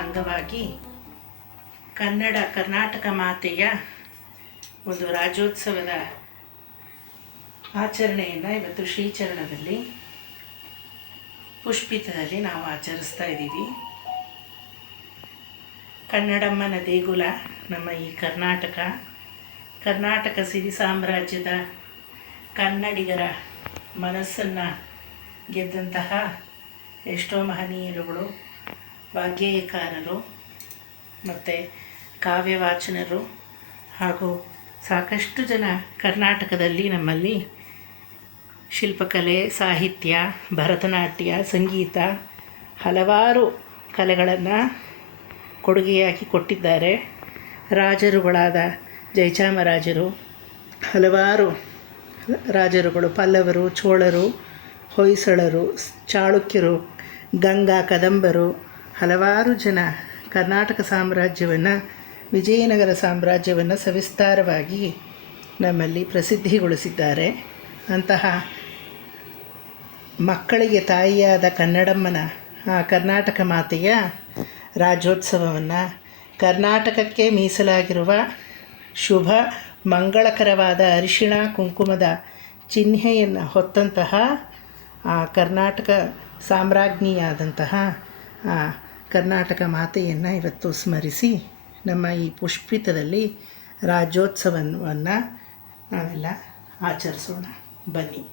ಅಂಗವಾಗಿ ಕರ್ನಾಟಕ ಮಾತೆಯ ಒಂದು ರಾಜ್ಯೋತ್ಸವದ ಆಚರಣೆಯನ್ನು ಇವತ್ತು ಶ್ರೀಚರಣದಲ್ಲಿ ಪುಷ್ಪಿತದಲ್ಲಿ ನಾವು ಆಚರಿಸ್ತಾ ಇದ್ದೀವಿ. ಕನ್ನಡಮ್ಮನ ದೇಗುಲ ನಮ್ಮ ಈ ಕರ್ನಾಟಕ ಸಿರಿ ಸಾಮ್ರಾಜ್ಯದ ಕನ್ನಡಿಗರ ಮನಸ್ಸನ್ನು ಗೆದ್ದಂತಹ ಎಷ್ಟೋ ಮಹನೀಯರುಗಳು, ವಾಗ್ಗೇಯಕಾರರು ಮತ್ತು ಕಾವ್ಯವಾಚನರು ಹಾಗೂ ಸಾಕಷ್ಟು ಜನ ಕರ್ನಾಟಕದಲ್ಲಿ ನಮ್ಮಲ್ಲಿ ಶಿಲ್ಪಕಲೆ, ಸಾಹಿತ್ಯ, ಭರತನಾಟ್ಯ, ಸಂಗೀತ ಹಲವಾರು ಕಲೆಗಳನ್ನು ಕೊಡುಗೆಯಾಗಿ ಕೊಟ್ಟಿದ್ದಾರೆ. ರಾಜರುಗಳಾದ ಜಯಚಾಮರಾಜರು, ಹಲವಾರು ರಾಜರುಗಳು, ಪಲ್ಲವರು, ಚೋಳರು, ಹೊಯ್ಸಳರು, ಚಾಳುಕ್ಯರು, ಗಂಗಾ ಕದಂಬರು, ಹಲವಾರು ಜನ ಕರ್ನಾಟಕ ಸಾಮ್ರಾಜ್ಯವನ್ನು, ವಿಜಯನಗರ ಸಾಮ್ರಾಜ್ಯವನ್ನು ಸವಿಸ್ತಾರವಾಗಿ ನಮ್ಮಲ್ಲಿ ಪ್ರಸಿದ್ಧಿಗೊಳಿಸಿದ್ದಾರೆ. ಅಂತಹ ಮಕ್ಕಳಿಗೆ ತಾಯಿಯಾದ ಕನ್ನಡಮ್ಮನ ಆ ಕರ್ನಾಟಕ ಮಾತೆಯ ರಾಜ್ಯೋತ್ಸವವನ್ನು ಕರ್ನಾಟಕಕ್ಕೆ ಮೀಸಲಾಗಿರುವ ಶುಭ ಮಂಗಳಕರವಾದ ಅರಿಶಿಣ ಕುಂಕುಮದ ಚಿಹ್ನೆಯನ್ನು ಹೊತ್ತಂತಹ ಆ ಕರ್ನಾಟಕ ಸಾಮ್ರಾಜ್ಞಿಯಾದಂತಹ ಆ ಕರ್ನಾಟಕ ಮಾತೆಯನ್ನು ಇವತ್ತು ಸ್ಮರಿಸಿ ನಮ್ಮ ಈ ಪುಷ್ಪಿತದಲ್ಲಿ ರಾಜ್ಯೋತ್ಸವವನ್ನು ನಾವೆಲ್ಲ ಆಚರಿಸೋಣ. ಬನ್ನಿ.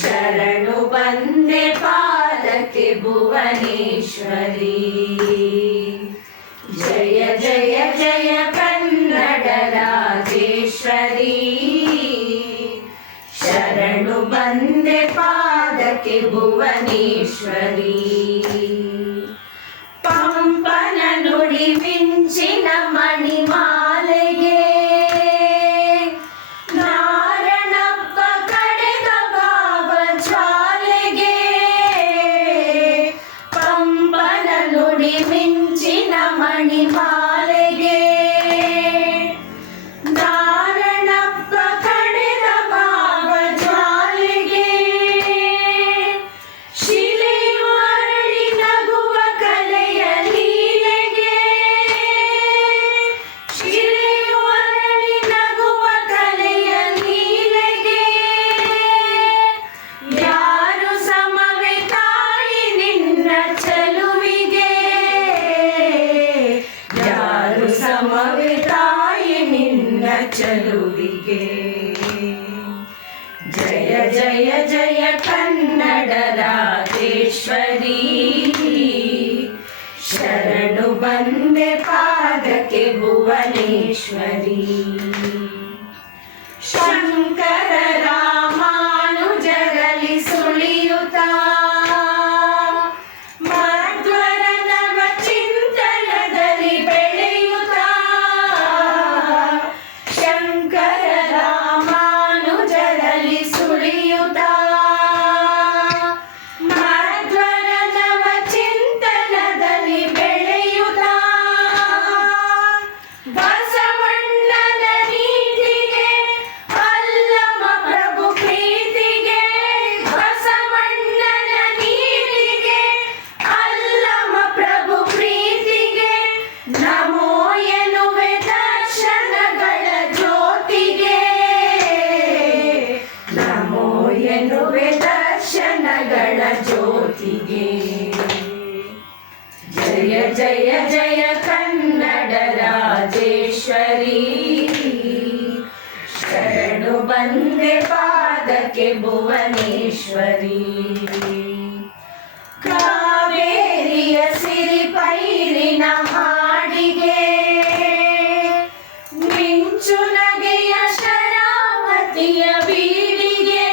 ಶರಣು ಬಂದೆ ಪಾದಕ್ಕೆ ಭುವನೇಶ್ವರಿ. ಜಯ ಜಯ ಜಯ ಕನ್ನಡ ರಾಜೇಶ್ವರಿ. ಶರಣು ಬಂದೆ ಪಾದಕ್ಕೆ ಭುವನೇಶ್ವರಿ. ಪಂಪನ ನುಡಿ ಮಿಂಚಿನ ಮಣಿಮಾಲೆಗೆ ಮಿಂಚಿನ ಮಣಿಮಾಲೆಗೆ ನಾರಣಪ್ಪ ಕಡೆದ ಭಾವ ಜ್ವಾಲೆಗೆ ಶಿಲೆಯು ಅರಳಿ ನಗುವ ಕಲೆಯ ಲೀಲೆಗೆ. ಶಿಲೆಯು ಅರಳಿ ನಗುವ ಕಲೆಯ ಲೀಲೆಗೆ. ಯಾರು ಸಮವೇ ತಾಯಿ ನಿನ್ನ ಚಲುವಿಗೆ. ಯಾರು ಸಮವೇ ತಾಯಿ ನಿನ್ನ ಚಲುವಿಗೆ. ಜಯ ಜಯ ಜಯ ಕನ್ನಡ ರಾಜೇಶ್ವರಿ. ಶರಣು ಬಂದೆ ಪಾದಕ್ಕೆ ಭುವನೇಶ್ವರಿ. ಶಂಕರ ರಾಮಾನುಜರಲ್ಲಿ ಸುಳಿಯುತ್ತಾ ಬಸವಣ್ಣನ ನೀತಿಗೆ ಅಲ್ಲಮ ಪಾದಕ್ಕೆ ಭುವನೇಶ್ವರಿ. ಕಾವೇರಿಯ ಸಿರಿ ಪೈರಿನ ಹಾಡಿಗೆ ಮಿಂಚು ನಗೆಯ ಶರಾವತಿಯ ಬೀಡಿಗೆ.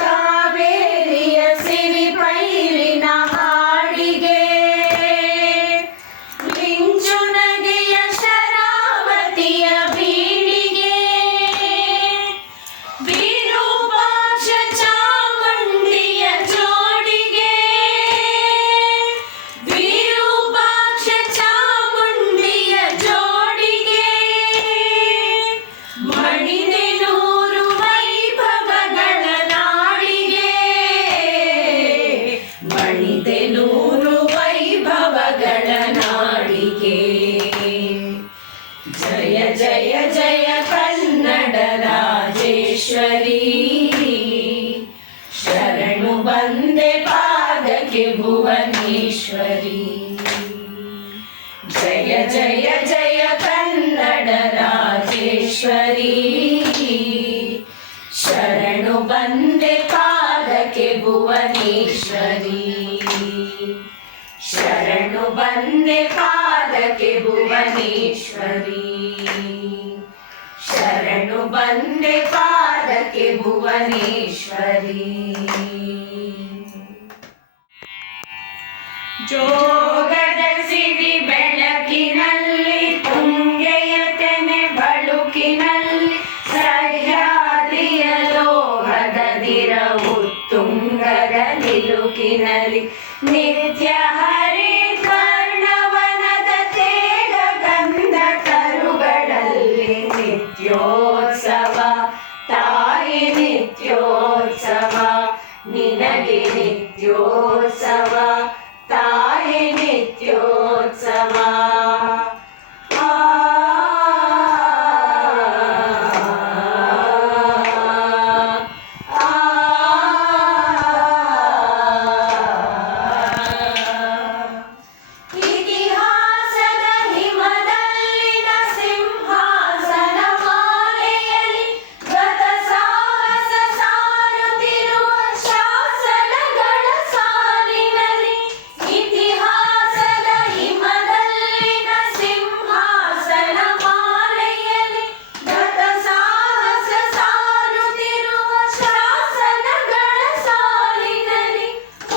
ಕಾವೇರಿಯ ಸಿರಿ ಪೈರಿನ ಹಾಡಿಗೆ ಮಿಂಚು ನಗೆಯ ಶರಾವತಿಯ ಬೀಡಿಗೆ. ವಿರೂಪಾಕ್ಷ ಚಾಮುಂಡಿಯ ಜೋಡಿಗೆ ವಿರೂಪಾಕ್ಷ ಚಾಮುಂಡಿಯ ಜೋಡಿಗೆ ಮಣಿದೆ ನೂರು ವೈಭವಗಳ ನಾಡಿಗೆ. ಮಣಿದೆ ನೂರು ವೈಭವಗಳ ನಾಡಿಗೆ. ಜಯ ಜಯ ಜಯ ಕನ್ನಡ ರಾಜೇಶ್ವರಿ. ಶರಣು ಬಂದೆ ಪಾದಕ್ಕೆ ಭುವನೇಶ್ವರಿ. ಜಯ ಜಯ ಜಯ ಕನ್ನಡ ರಾಜೇಶ್ವರಿ. ಶರಣು ಬಂದೆ ಪಾದಕ್ಕೆ ಭುವನೇಶ್ವರಿ. ಶರಣು ಬಂದೆ ಪಾದಕ್ಕೆ ಭುವನೇಶ್ವರಿ. ಶರಣು ಬಂದೆ ಪಾದಕ್ಕೆ ಭುವನೇಶ್ವರಿ. ಜೋಗದ ಸಿರಿ ಬೆಳಕಿನಲ್ಲಿ ತುಂಗೆಯ ತೆನೆ ಬಳುಕಿನಲ್ಲಿ ಸಹ್ಯಾದ್ರಿಯ ಲೋಹದ ದಿರವು ತುಂಗದ ನಿಲುಕಿನಲ್ಲಿ ನಿತ್ಯ ಹರಿದ್ವರ್ಣವನದ ತೇಗ ಗಂಧ ತರುಗಳಲ್ಲಿ ನಿತ್ಯೋತ್ಸವ ತಾಯಿ ನಿತ್ಯೋತ್ಸವ. ನಿನಗೆ ನಿತ್ಯೋತ್ಸವ ತಾಯಿ ನಿತ್ಯೋತ್ಸವ. ಇತಿಹಾಸದ ಹಿಮದಲ್ಲಿನ ಸಿಂಹಾಸನ ಮಾಲೆಯಲ್ಲಿ ಗತ ಸಾಹಸ ಸಾರುತ್ತಿರುವ ಶಾಸನಗಳ ಸಾಲಿನಲ್ಲಿ. ಇತಿಹಾಸದ ಹಿಮದಲ್ಲಿನ ಸಿಂಹಾಸನ ಮಾಲೆಯಲ್ಲಿ ಗತ ಸಾಹಸ ಸಾರುತ್ತಿರುವ ಶಾಸನಗಳ ಸಾಲಿನಲ್ಲಿ.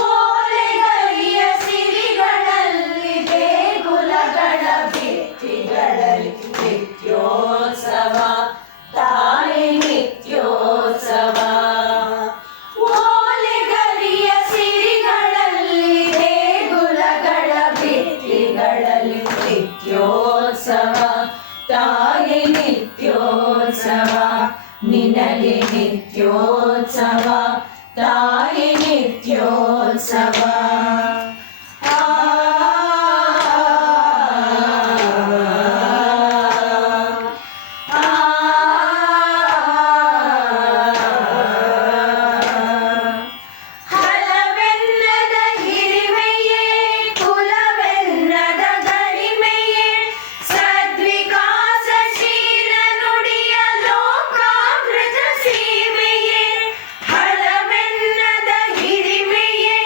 ಓಲೆಗರಿಯ ಸಿರಿಗಳಲ್ಲಿ ದೇಗುಲಗಳ ಭಿತ್ತಿಗಳಲ್ಲಿ ನಿತ್ಯೋತ್ಸವ ತಾಯಿ ನಿತ್ಯೋತ್ಸವ. ಓಲೆಗರಿಯ ಸಿರಿಗಳಲ್ಲಿ ದೇಗುಲಗಳ ಭಿತ್ತಿಗಳಲ್ಲಿ ನಿತ್ಯೋತ್ಸವ ತಾಯಿ ನಿತ್ಯೋತ್ಸವ. ನಿನಗೆ ನಿತ್ಯೋತ್ಸವ ತಾಯಿ ನಿತ್ಯೋತ್ಸವ. ಹಲವೆನ್ನದ ಹಿರಿಮೆಯೇ ಕುಲವೆನ್ನದ ಗರಿಮೆಯೇ ಸದ್ವಿಕಾಸಶೀಲ ನುಡಿಯ ಲೋಕಾಮೃತ ಸೀಮೆಯೇ. ಹಲವೆನ್ನದ ಹಿರಿಮೆಯೇ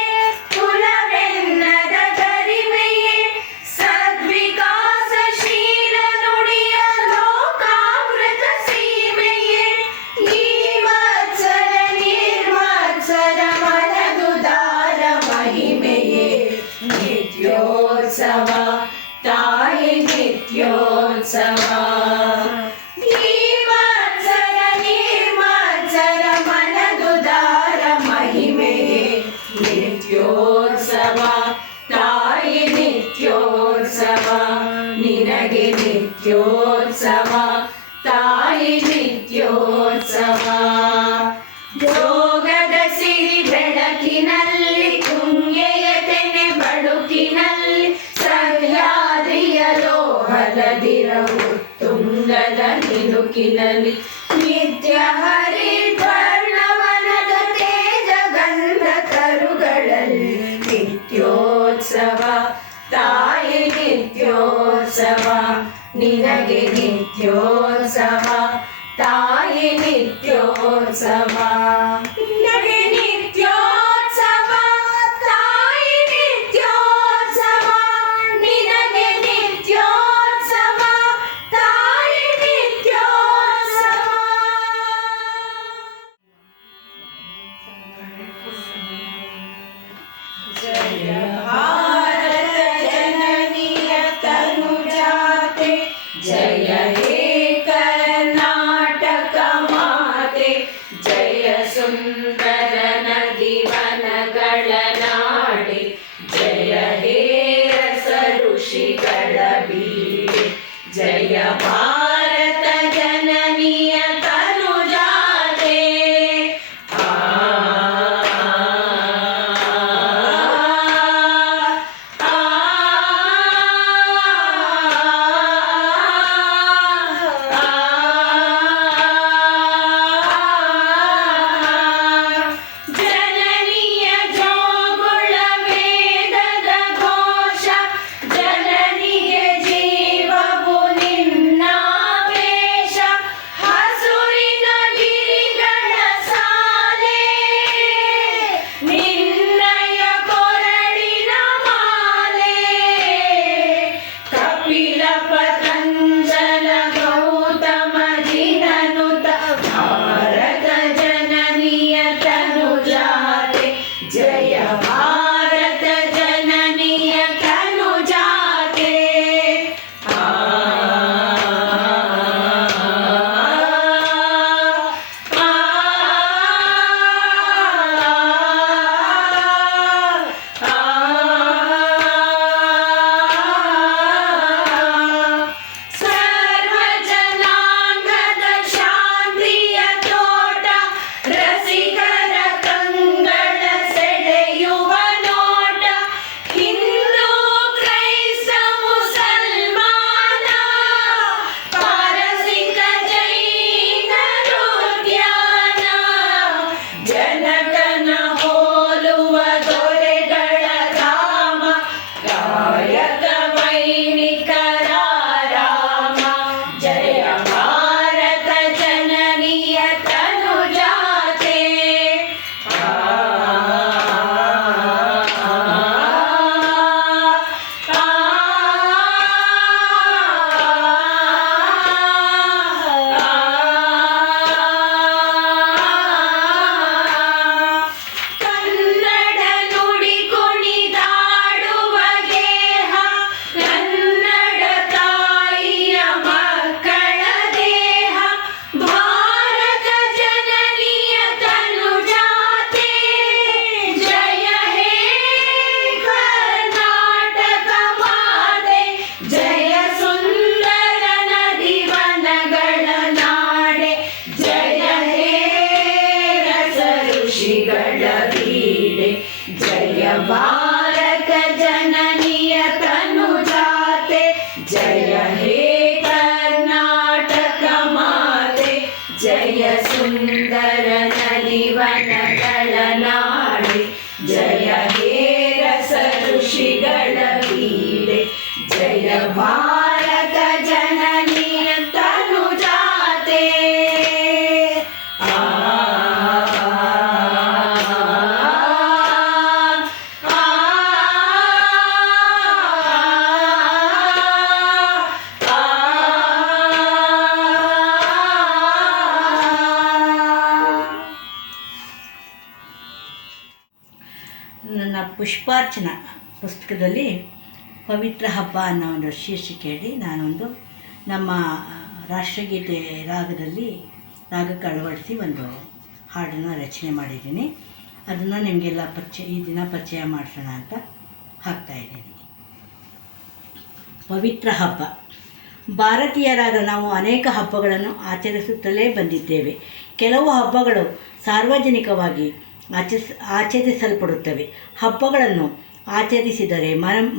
ಕುಲವೆನ್ನದ ಗರಿಮೆಯೇ ಸದ್ವಿಕಾಸಶೀಲ ನುಡಿಯ ಲೋಕಾಮೃತ ಸೀಮೆಯೇ. ಈ ಮತ್ಸರ ನಿರ್ಮತ್ಸರ ಮನದುದಾರ ಮಹಿಮೆಯೇ ನಿತ್ಯೋತ್ಸವ ತಾಯಿ ನಿತ್ಯೋತ್ಸವ. ಈ ಮತ್ಸರ ನಿರ್ಮತ್ಸರ ಮನದುದಾರ ಮಹಿಮೆಯೇ ನಿತ್ಯೋತ್ಸವ ತಾಯಿ ನಿತ್ಯೋತ್ಸವ. ನಿನಗೆ ನಿತ್ಯೋತ್ಸವ ತಾಯಿ ನಿತ್ಯೋತ್ಸವ. ಜೋಗದ ಸಿರಿ ಬೆಳಕಿನಲ್ಲಿ ತುಂಗೆಯ ತೆನೆ ಬಳುಕಿನಲ್ಲಿ ಸಹ್ಯಾದ್ರಿಯ ಲೋಹದ ದಿರವು ತುಂಗದ ನಿಲುಕಿನಲ್ಲಿ ನಿತ್ಯ ಹರಿದ್ವರ್ಣವನದ ತೇಜ ಗಂಧ ತರುಗಳಲ್ಲಿ ನಿತ್ಯೋತ್ಸವ ತಾಯಿ ನಿತ್ಯೋತ್ಸವ. ನಿನಗೆ ನಿತ್ಯೋತ್ಸವ ತಾಯಿ ನಿತ್ಯೋತ್ಸವ. ನಿನಗೆ ನಿತ್ಯೋತ್ಸವ ತಾಯಿ ನಿತ್ಯೋತ್ಸವ ನಿನಗೆ ನಿತ್ಯೋತ್ಸವ ತಾಯಿ ನಿತ್ಯೋತ್ಸವ. ಜಯ ಭಾರತ ಜನನಿಯ ತನುಜಾತೆ ಜಯ ಹೇ ಕರ್ನಾಟಕ ಮಾತೆ ಜಯ ಸುಂದರ ನದಿ ವನಗಳ ನಾಡೆ ಜಯ ಹೇ ರಸ ಋಷಿಗಳ ಬೀಡೆ ಜಯ ಭಾರತ ಜನನಿಯ ತನುಜಾತೆ. ಜನನಿಯ ಜೋಗುಳ ವೇದದ ಘೋಷ ಜನನಿಗೆ ಜೀವವು ನಿನ್ನ ವೇಷ ಹಸುರಿನ ಗಿರಿಗಳ ಸಾಲೆ ನಿನ್ನಯ ಕೊರಳಿನ ಮಾಲೆ ಕಪಿಲ ಪತಂಜಲ ಗೌತಮ ಜಿನನುತ ಭಾರತ ಜನನಿಯ ತನುಜಾತೆ ಜಯ ಭಾರತ ಜನನಿಯ ತನುಜಾತೆ. ಸರ್ವ ಜನಾಂಗದ ಶಾಂತಿಯ ತೋಟ ರಸಿಕರ ಕಂಗಳ ಸೆಳೆಯುವ ನೋಟ ಹಿಂದೂ ಕ್ರೈಸ್ತ ಮುಸಲ್ಮಾನ ಪಾರಸಿಕ ಜೈನರು ಧ್ಯಾನ ಜನಕನ ಹೋಲುವ ದೊರೆಗಳ ಧಾಮ ಕಾಯಕ ವೈಣಿಕರ ರಾಮ ಜಯ ಭಾರತ ಜನನಿಯ ತನುಜಾತೆ. ಕನ್ನಡ ನುಡಿ ಕುಣಿದಾಡುವ ಗೇಹ ಕನ್ನಡ ತಾಯಿಯ ಮಕ್ಕಳ ದೇಹ ಭಾರತ ಜನನಿಯ ತನುಜಾತೆ ಜಯ ಹೇ ಕರ್ನಾಟಕ ಮಾತೆ ಜಯ ಸುಂದರ ನದಿ ವನಗಳ ನಾಡೆ ಜಯ ಹೇ ರಸ ಋಷಿಗಳ ಬೀಡೆ ಜಯ ಭಾರತ ಜನನಿಯ ತನುಜಾತೆ ಜಯ ಹೇ ಕರ್ನಾಟಕ ಮಾತೆ ಜಯ ಸುಂದರ ನದಿ ವನಗಳ ನಾಡೆ ಜಯ ಹೇ ರಸ ಋಷಿಗಳ ಬೀಡೆ ಜಯ ಭಾರತ ಜನನಿಯ ತನುಜಾತೆ. ನನ್ನ ಪುಷ್ಪಾರ್ಚನಾ ಪುಸ್ತಕದಲ್ಲಿ ಪವಿತ್ರ ಹಬ್ಬ ಅನ್ನೋ ಒಂದು ಶೀರ್ಷಿಕೆಯಲ್ಲಿ ನಾನೊಂದು ನಮ್ಮ ರಾಷ್ಟ್ರಗೀತೆ ರಾಗದಲ್ಲಿ ರಾಗಕ್ಕೆ ಅಳವಡಿಸಿ ಒಂದು ಹಾಡನ್ನು ರಚನೆ ಮಾಡಿದ್ದೀನಿ. ಅದನ್ನು ನಿಮಗೆಲ್ಲ ಈ ದಿನ ಪರಿಚಯ ಮಾಡಿಸೋಣ ಅಂತ ಹಾಕ್ತಾಯಿದ್ದೀನಿ. ಪವಿತ್ರ ಹಬ್ಬ. ಭಾರತೀಯರಾದ ನಾವು ಅನೇಕ ಹಬ್ಬಗಳನ್ನು ಆಚರಿಸುತ್ತಲೇ ಬಂದಿದ್ದೇವೆ. ಕೆಲವು ಹಬ್ಬಗಳು ಸಾರ್ವಜನಿಕವಾಗಿ ಆಚರಿಸಲ್ಪಡುತ್ತವೆ. ಹಬ್ಬಗಳನ್ನು ಆಚರಿಸಿದರೆ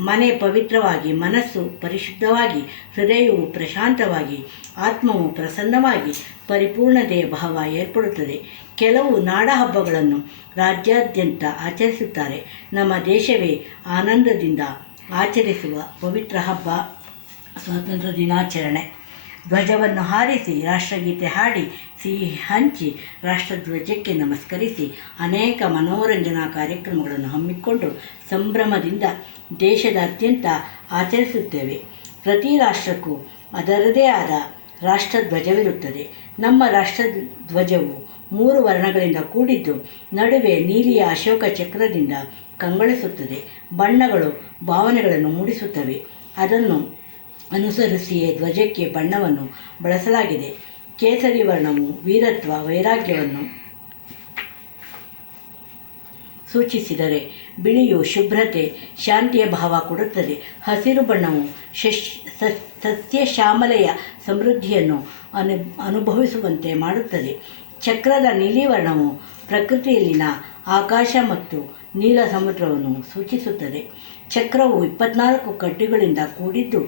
ಮನೆ ಪವಿತ್ರವಾಗಿ, ಮನಸ್ಸು ಪರಿಶುದ್ಧವಾಗಿ, ಹೃದಯವು ಪ್ರಶಾಂತವಾಗಿ, ಆತ್ಮವು ಪ್ರಸನ್ನವಾಗಿ ಪರಿಪೂರ್ಣತೆಯ ಭಾವ ಏರ್ಪಡುತ್ತದೆ. ಕೆಲವು ನಾಡ ಹಬ್ಬಗಳನ್ನು ರಾಜ್ಯಾದ್ಯಂತ ಆಚರಿಸುತ್ತಾರೆ. ನಮ್ಮ ದೇಶವೇ ಆನಂದದಿಂದ ಆಚರಿಸುವ ಪವಿತ್ರ ಹಬ್ಬ ಸ್ವಾತಂತ್ರ್ಯ ದಿನಾಚರಣೆ. ಧ್ವಜವನ್ನು ಹಾರಿಸಿ ರಾಷ್ಟ್ರಗೀತೆ ಹಾಡಿ ಸಿಹಿ ಹಂಚಿ ರಾಷ್ಟ್ರಧ್ವಜಕ್ಕೆ ನಮಸ್ಕರಿಸಿ ಅನೇಕ ಮನೋರಂಜನಾ ಕಾರ್ಯಕ್ರಮಗಳನ್ನು ಹಮ್ಮಿಕೊಂಡು ಸಂಭ್ರಮದಿಂದ ದೇಶದಾದ್ಯಂತ ಆಚರಿಸುತ್ತೇವೆ. ಪ್ರತಿ ರಾಷ್ಟ್ರಕ್ಕೂ ಅದರದೇ ಆದ ರಾಷ್ಟ್ರಧ್ವಜವಿರುತ್ತದೆ. ನಮ್ಮ ರಾಷ್ಟ್ರಧ್ವಜವು 3 ವರ್ಣಗಳಿಂದ ಕೂಡಿದ್ದು ನಡುವೆ ನೀಲಿಯ ಅಶೋಕ ಚಕ್ರದಿಂದ ಕಂಗೊಳಿಸುತ್ತದೆ. ಬಣ್ಣಗಳು ಭಾವನೆಗಳನ್ನು ಮೂಡಿಸುತ್ತವೆ. ಅದನ್ನು ಅನುಸರಿಸಿಯೇ ಧ್ವಜಕ್ಕೆ ಬಣ್ಣವನ್ನು ಬಳಸಲಾಗಿದೆ. ಕೇಸರಿ ವರ್ಣವು ವೀರತ್ವ, ವೈರಾಗ್ಯವನ್ನು ಸೂಚಿಸಿದರೆ ಬಿಳಿಯು ಶುಭ್ರತೆ, ಶಾಂತಿಯ ಭಾವ ಕೊಡುತ್ತದೆ. ಹಸಿರು ಬಣ್ಣವು ಸಸ್ಯಶ್ಯಾಮಲೆಯ ಸಮೃದ್ಧಿಯನ್ನು ಅನುಭವಿಸುವಂತೆ ಮಾಡುತ್ತದೆ. ಚಕ್ರದ ನೀಲಿ ವರ್ಣವು ಪ್ರಕೃತಿಯಲ್ಲಿನ ಆಕಾಶ ಮತ್ತು ನೀಲ ಸಮುದ್ರವನ್ನು ಸೂಚಿಸುತ್ತದೆ. ಚಕ್ರವು 24 ಕಡ್ಡಿಗಳಿಂದ ಕೂಡಿದ್ದು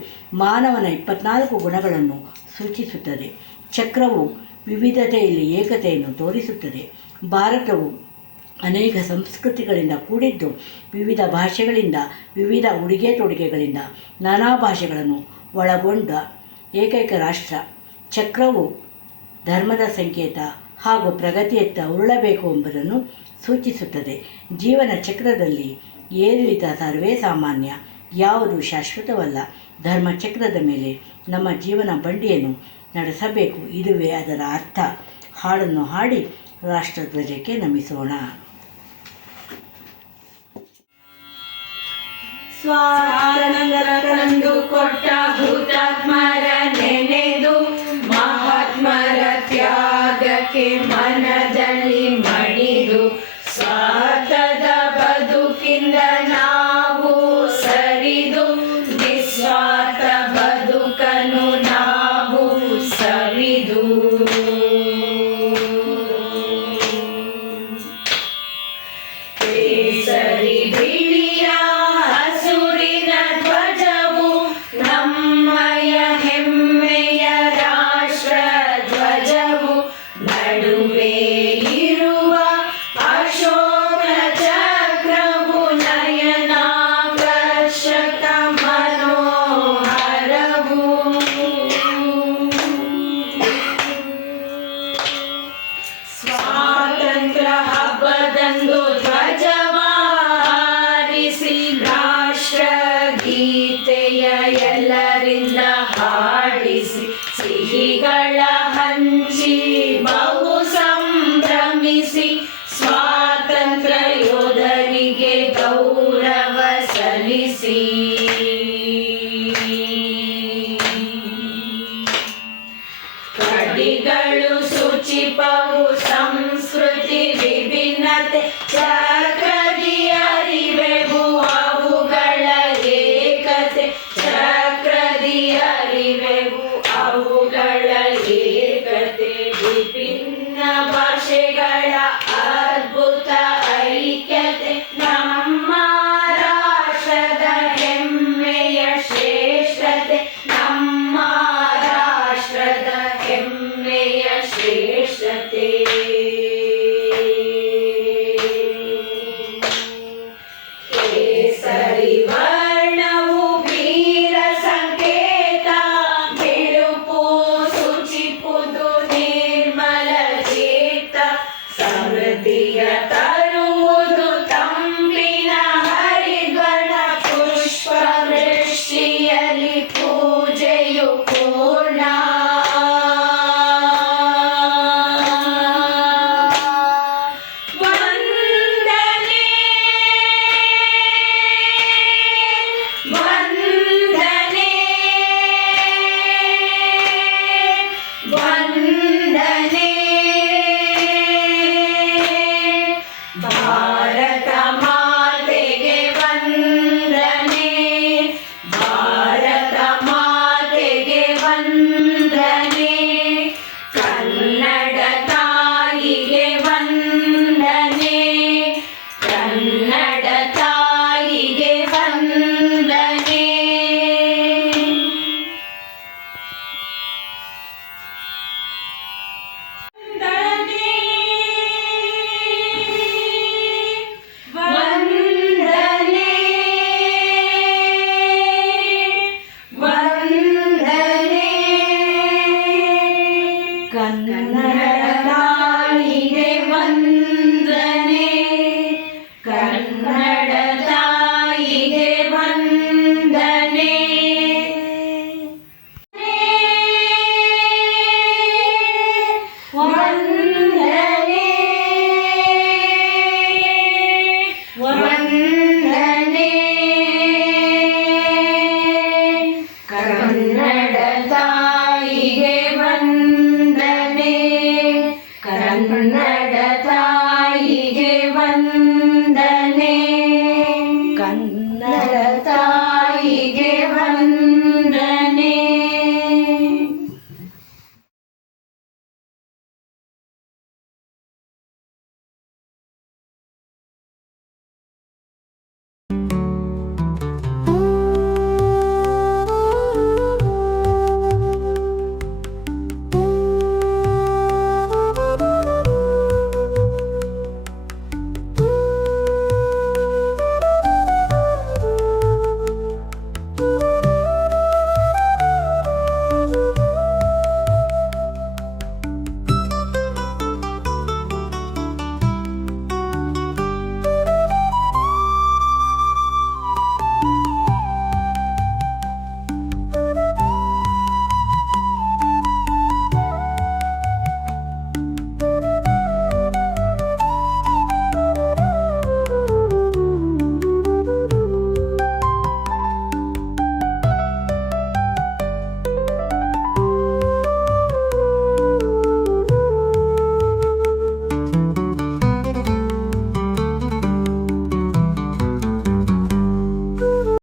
ಮಾನವನ 24 ಗುಣಗಳನ್ನು ಸೂಚಿಸುತ್ತದೆ. ಚಕ್ರವು ವಿವಿಧತೆಯಲ್ಲಿ ಏಕತೆಯನ್ನು ತೋರಿಸುತ್ತದೆ. ಭಾರತವು ಅನೇಕ ಸಂಸ್ಕೃತಿಗಳಿಂದ ಕೂಡಿದ್ದು ವಿವಿಧ ಭಾಷೆಗಳಿಂದ, ವಿವಿಧ ಉಡುಗೆ ತೊಡುಗೆಗಳಿಂದ, ನಾನಾ ಭಾಷೆಗಳನ್ನು ಒಳಗೊಂಡ ಏಕೈಕ ರಾಷ್ಟ್ರ. ಚಕ್ರವು ಧರ್ಮದ ಸಂಕೇತ ಹಾಗೂ ಪ್ರಗತಿಯತ್ತ ಉರುಳಬೇಕು ಎಂಬುದನ್ನು ಸೂಚಿಸುತ್ತದೆ. ಜೀವನ ಚಕ್ರದಲ್ಲಿ ಏರಿಳಿತ ಸರ್ವೇ ಸಾಮಾನ್ಯ, ಯಾವುದು ಶಾಶ್ವತವಲ್ಲ. ಧರ್ಮಚಕ್ರದ ಮೇಲೆ ನಮ್ಮ ಜೀವನ ಬಂಡಿಯನ್ನು ನಡೆಸಬೇಕು. ಇದುವೇ ಅದರ ಅರ್ಥ. ಹಾಡನ್ನು ಹಾಡಿ ರಾಷ್ಟ್ರಧ್ವಜಕ್ಕೆ ನಮಿಸೋಣ. ಸ್ವಾತಂತ್ರ್ಯ ತಂದು ಕೊಟ್ಟ ಹುತಾತ್ಮರ ನೆನೆದು ಮಹಾತ್ಮರ ತ್ಯಾಗಕ್ಕೆ ಮನದಲ್ಲಿ ಮಣಿದು ಸ್ವಾರ್ಥದ ಬದುಕಿಂದ ನಾವು ಸರಿದು ನಿಸ್ವಾರ್ಥ ಬದುಕನ್ನು ನಾವು ಸವಿದು ಕೇಸರಿ ಬಿಳಿಯ ಹಸುರಿನ ಧ್ವಜವು ನಮ್ಮಯ ಹೆಮ್ಮೆಯ ರಾಷ್ಟ್ರ ಧ್ವಜವು ನಡುವೆ ಇರುವ ಅಶೋಕ ಚಕ್ರವು ನಯನಾಕರ್ಷಕ ಮನೋಹರವು. ಸ್ವಾತಂತ್ರ್ಯ ಹಬ್ಬದಂದು ಧ್ವಜವ ಹಾರಿಸಿ ರಾಷ್ಟ್ರ ಗೀತೆಯ ಎಲ್ಲರಿಂದ ಹಾಡಿಸಿ ಸಿಹಿಗಳ ಹಂಚಿ ಬಹು ಸಂಭ್ರಮಿಸಿ ಸ್ವಾತಂತ್ರ್ಯ ಯೋಧರಿಗೆ ಗೌರವ ಸಲ್ಲಿಸಿ ಕಡಿಗಳು ಸೂಚಿಪವು ಸಂಸ್ಕೃತಿ ವಿಭಿನ್ನತೆ ಚಕ್ರದಿ ಅರಿವೆವು ಅವುಗಳ ಏಕತೆ. ಚಕ್ರದಿ ಅರಿವೆವು ಅವುಗಳ ಏಕತೆ. ವಿಭಿನ್ನ ಭಾಷೆಗಳ ಅದ್ಭುತ ಐಕ್ಯತೆ ನಮ್ಮ ರಾಷ್ಟ್ರದ ಹೆಮ್ಮೆಯ ಶ್ರೇಷ್ಠತೆ. ನಮ್ಮ ರಾಷ್ಟ್ರದ ಹೆಮ್ಮೆಯ ಶ್ರೇಷ್ಠತೆ. ಕೇಸರಿ ವರ್ಣವು ವೀರ ಸಂಕೇತ ಕನ್ನಡ